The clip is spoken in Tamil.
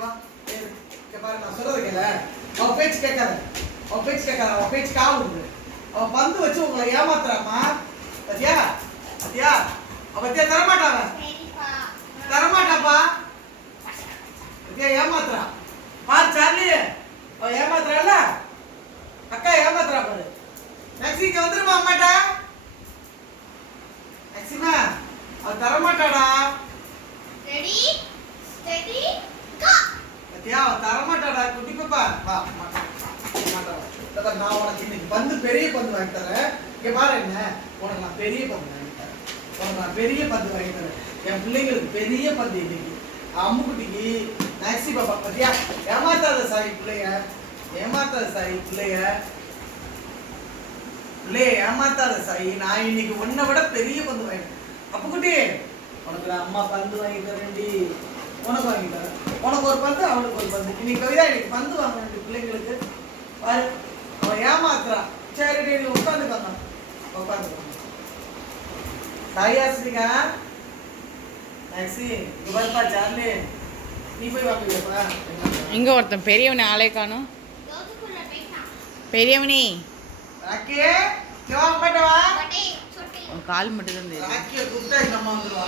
வா இங்க பாரு நான் சொல்றது கேள. அவ பேச்சு கேட்காத. அவ பேச்சு காவுது. அவ பந்து வச்சு உங்களை ஏமாத்துறாமா. பாத்தியா? அவ பத்தியா தரமாட்டாங்க. தரமாட்டாப்பா. பத்தியா ஏமாத்துறா. பாரு சார்லி. அவ ஏமாத்துறால. அக்கா ஏமாத்துறா பாரு. மேக்ஸிக்கு வந்துருமா அம்மாட்டா? மேக்ஸிமா அவ தரமாட்டாடா. ரெடி ஸ்டெடி கோ. பத்தியா அவ தரமாட்டாடா குட்டி பாப்பா. வா மாட்டா. நான் உனக்கு இன்னைக்கு பந்து பெரிய பந்து வாங்கி தரேன். இங்க பாரு என்ன உனக்கு நான் பெரிய பந்து வாங்கி தரேன். என் பிள்ளைங்களுக்கு பெரிய பந்து இன்னைக்கு. அம்முக்குட்டிக்கு மேக்ஸி பாப்பா பத்தியா ஏமாத்தாத சாரி பிள்ளைய ஏமாத்தாத சாரி. நான் இன்னைக்கு உன்னை விட பெரிய பந்து வாங்கி அப்புக்குட்டி உனக்கு நான் அம்மா பந்து வாங்கி தரேன்டி. உனக்கு வாங்கி தரேன். உனக்கு ஒரு பந்து அவனுக்கு ஒரு பந்து. இன்னைக்கு கவிதா இன்னைக்கு பந்து வாங்க வேண்டிய பிள்ளைங்களுக்கு பாரு. அவன் ஏமாத்துறா. சரி நீ உட்காந்துக்கோங்க. சாயாஸ்ரிகா மேக்ஸி இங்க பாருப்பா சார்லி நீ போய் வாங்கிக்கப்பா. இங்க ஒருத்தன் பெரியவனே ஆளே காணும். தோத்துக்குள்ள போய்ட்டான் பெரியவனே ராக்கி இங்க வா மாட்டவா. பட்டே சொட்டி கால் மட்டும் தான் தெரியும். ராக்கியை கூப்பிட்டா இந்த அம்மா வந்துருவா.